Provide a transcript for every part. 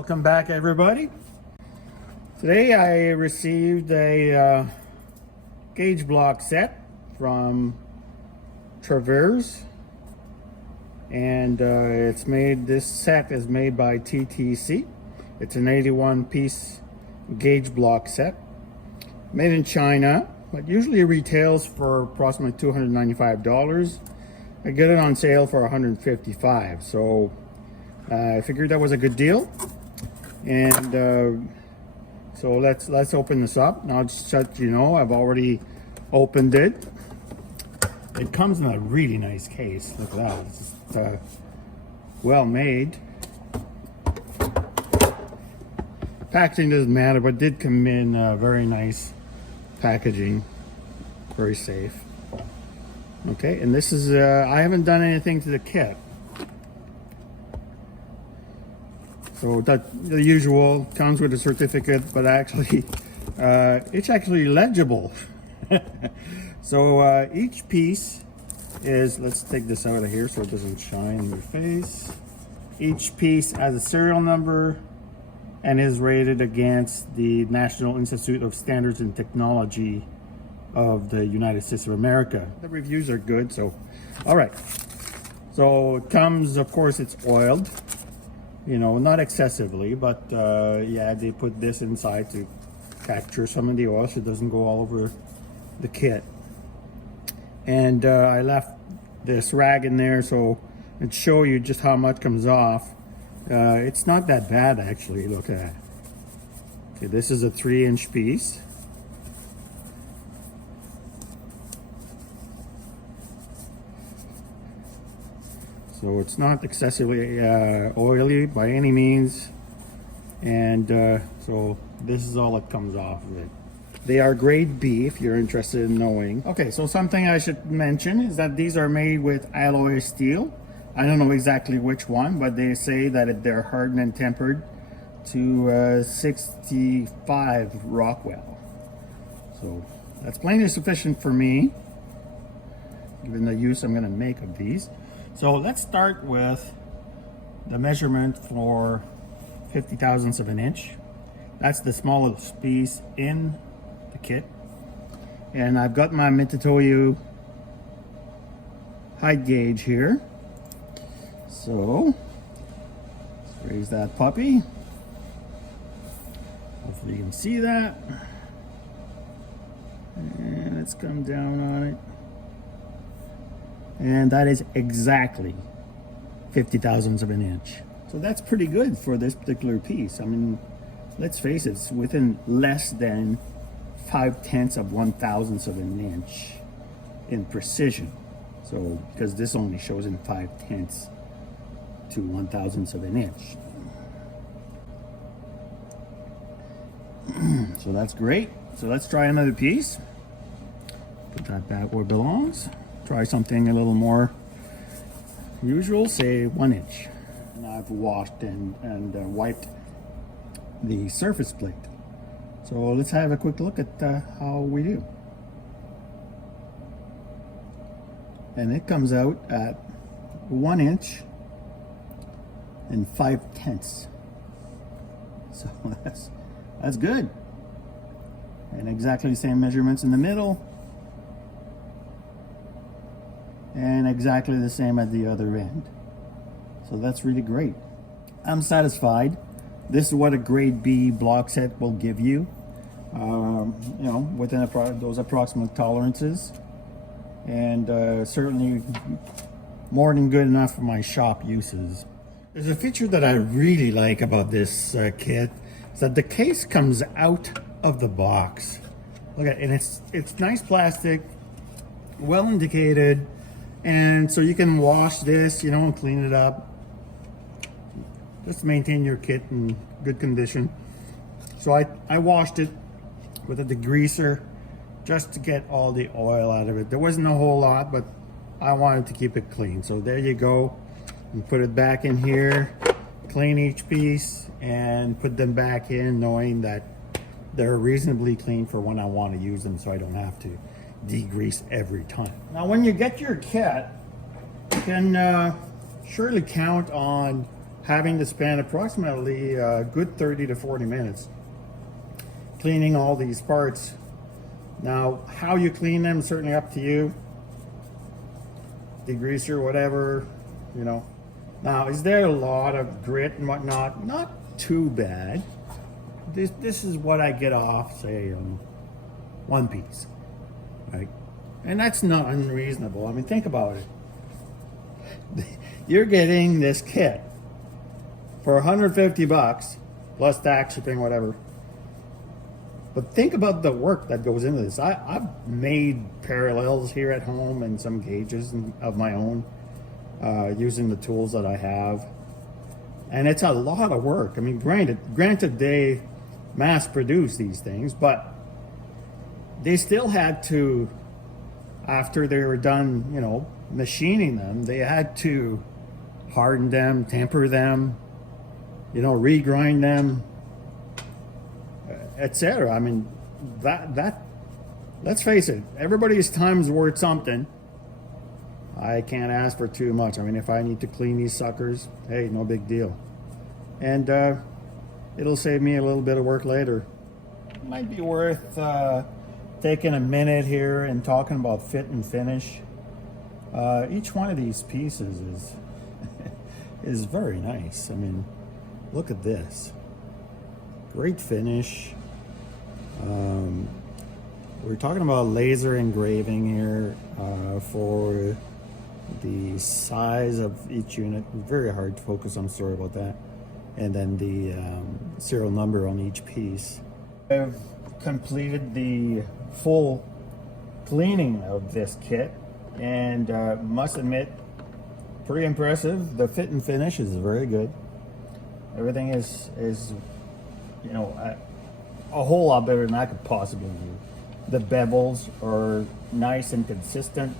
Welcome back, everybody. Today I received a Gage block set from Traverse, and this set is made by TTC. It's an 81 piece Gage block set made in China, but usually retails for approximately $295. I get it on sale for $155, so I figured that was a good deal. And so let's open this up. Now, just so you know, I've already opened it. It comes in a really nice case. Look at that. It's just, well made. Packaging doesn't matter, but it did come in very nice packaging. Very safe. Okay, and this is, I haven't done anything to the kit. So that the usual comes with a certificate, but actually, it's actually legible. So each piece is, let's take this out of here so it doesn't shine in your face. Each piece has a serial number and is rated against the National Institute of Standards and Technology of the United States of America. The reviews are good, so, all right. So it comes, of course, it's oiled. You know, not excessively, but yeah, they put this inside to capture some of the oil so it doesn't go all over the kit. And I left this rag in there so it show you just how much comes off. It's not that bad, actually. Look at that. Okay, this is a 3-inch piece. So it's not excessively oily by any means, and so this is all that comes off of it. They are grade B if you're interested in knowing. Okay, so something I should mention is that these are made with alloy steel. I don't know exactly which one, but they say that they're hardened and tempered to 65 Rockwell. So that's plenty sufficient for me, given the use I'm going to make of these. So let's start with the measurement for 50 thousandths of an inch. That's the smallest piece in the kit. And I've got my Mitutoyo height gauge here. So let's raise that puppy. Hopefully you can see that. And let's come down on it. And that is exactly 50 thousandths of an inch. So that's pretty good for this particular piece. I mean, let's face it, it's within less than 5/10 of 1/1000th of an inch in precision. So, because this only shows in 5/10 to 1/1000th of an inch. So that's great. So let's try another piece. Put that back where it belongs. Try something a little more usual, say 1 inch. And I've washed and wiped the surface plate. So let's have a quick look at how we do. And it comes out at 1 inch and 5/10. So that's good. And exactly the same measurements in the middle. And exactly the same at the other end. So that's really great. I'm satisfied. This is what a grade B block set will give you, you know, within those approximate tolerances, and certainly more than good enough for my shop uses. There's a feature that I really like about this kit, is that the case comes out of the box. Look at it, and it's nice plastic, well indicated. And so you can wash this, you know, and clean it up. Just maintain your kit in good condition. So I washed it with a degreaser just to get all the oil out of it. There wasn't a whole lot, but I wanted to keep it clean. So there you go. And put it back in here, clean each piece, and put them back in, knowing that they're reasonably clean for when I want to use them, so I don't have to degrease every time. Now when you get your kit, you can surely count on having to spend approximately a good 30 to 40 minutes cleaning all these parts. Now, how you clean them, certainly up to you. Degreaser, whatever, you know. Now, is there a lot of grit and whatnot? Not too bad. This is what I get off, say, one piece, right? And that's not unreasonable. I mean, think about it. You're getting this kit for 150 bucks plus tax, shipping, whatever. But think about the work that goes into this. I've made parallels here at home and some gauges of my own using the tools that I have. And it's a lot of work. I mean, granted they mass produce these things, but they still had to, after they were done, you know, machining them, they had to harden them, temper them, you know, regrind them, etc. I mean, that let's face it, everybody's time's worth something. I can't ask for too much. I mean, if I need to clean these suckers, hey, no big deal. And it'll save me a little bit of work later. It might be worth taking a minute here and talking about fit and finish. Each one of these pieces is very nice. I mean, look at this. Great finish. We're talking about laser engraving here for the size of each unit. Very hard to focus, I'm sorry about that. And then the serial number on each piece. I've completed the full cleaning of this kit, and must admit, pretty impressive. The fit and finish is very good. Everything is you know, a whole lot better than I could possibly do. The bevels are nice and consistent.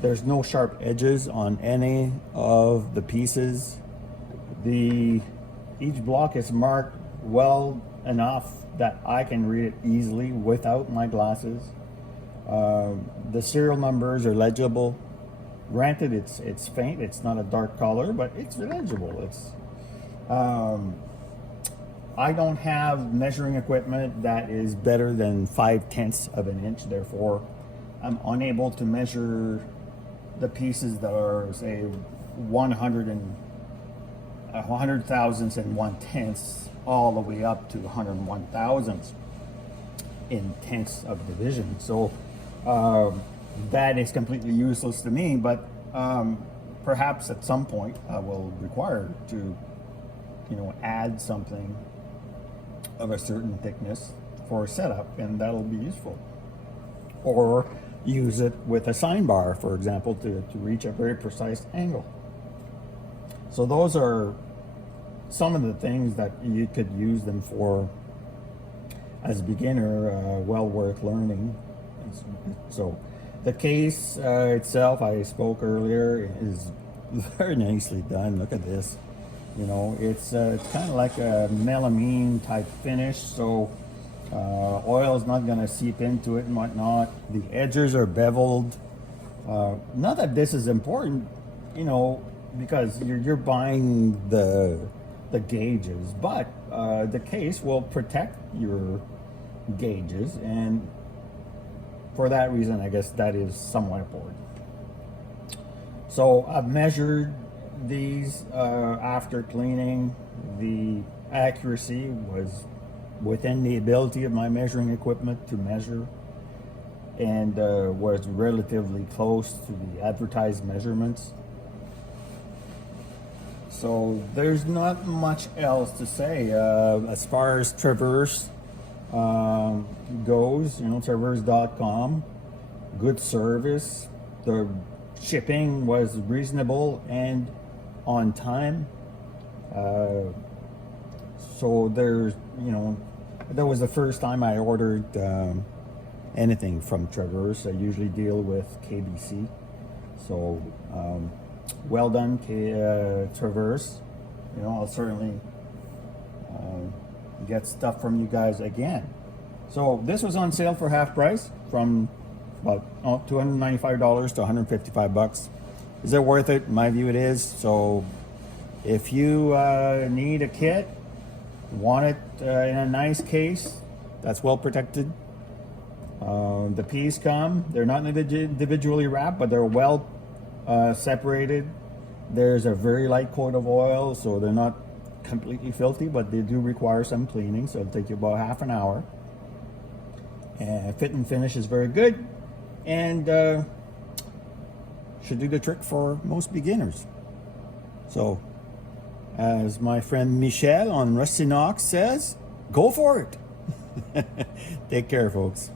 There's no sharp edges on any of the pieces. Each block is marked well enough that I can read it easily without my glasses. The serial numbers are legible. Granted, it's faint. It's not a dark color, but it's legible. It's I don't have measuring equipment that is better than 5/10 of an inch. Therefore, I'm unable to measure the pieces that are, say, 100 thousandths and 1/10 all the way up to 101 thousandths in tenths of division. So that is completely useless to me, but perhaps at some point I will require to, you know, add something of a certain thickness for a setup, and that'll be useful. Or use it with a sine bar, for example, to reach a very precise angle. So those are some of the things that you could use them for as a beginner, well worth learning. So the case itself, I spoke earlier, is very nicely done. Look at this. You know, it's kind of like a melamine type finish, so oil is not going to seep into it and whatnot. The edges are beveled. Not that this is important, you know, because you're buying the gauges, but the case will protect your gauges, and for that reason, I guess that is somewhat important. So I've measured these after cleaning. The accuracy was within the ability of my measuring equipment to measure, and was relatively close to the advertised measurements. So there's not much else to say as far as Traverse goes. You know, Traverse.com, good service. The shipping was reasonable and on time. So there's, you know, that was the first time I ordered anything from Traverse. I usually deal with KBC. So well done, Traverse. You know, I'll certainly get stuff from you guys again. So this was on sale for half price, from about $295 to $155. Is it worth it? In my view, it is. So If you need a kit, want it in a nice case that's well protected, the peas come. They're not individually wrapped, but they're well separated. There's a very light coat of oil, so they're not completely filthy, but they do require some cleaning, so it'll take you about half an hour. And fit and finish is very good, and should do the trick for most beginners. So, as my friend Michel on Rusty Knox says, go for it. Take care, folks.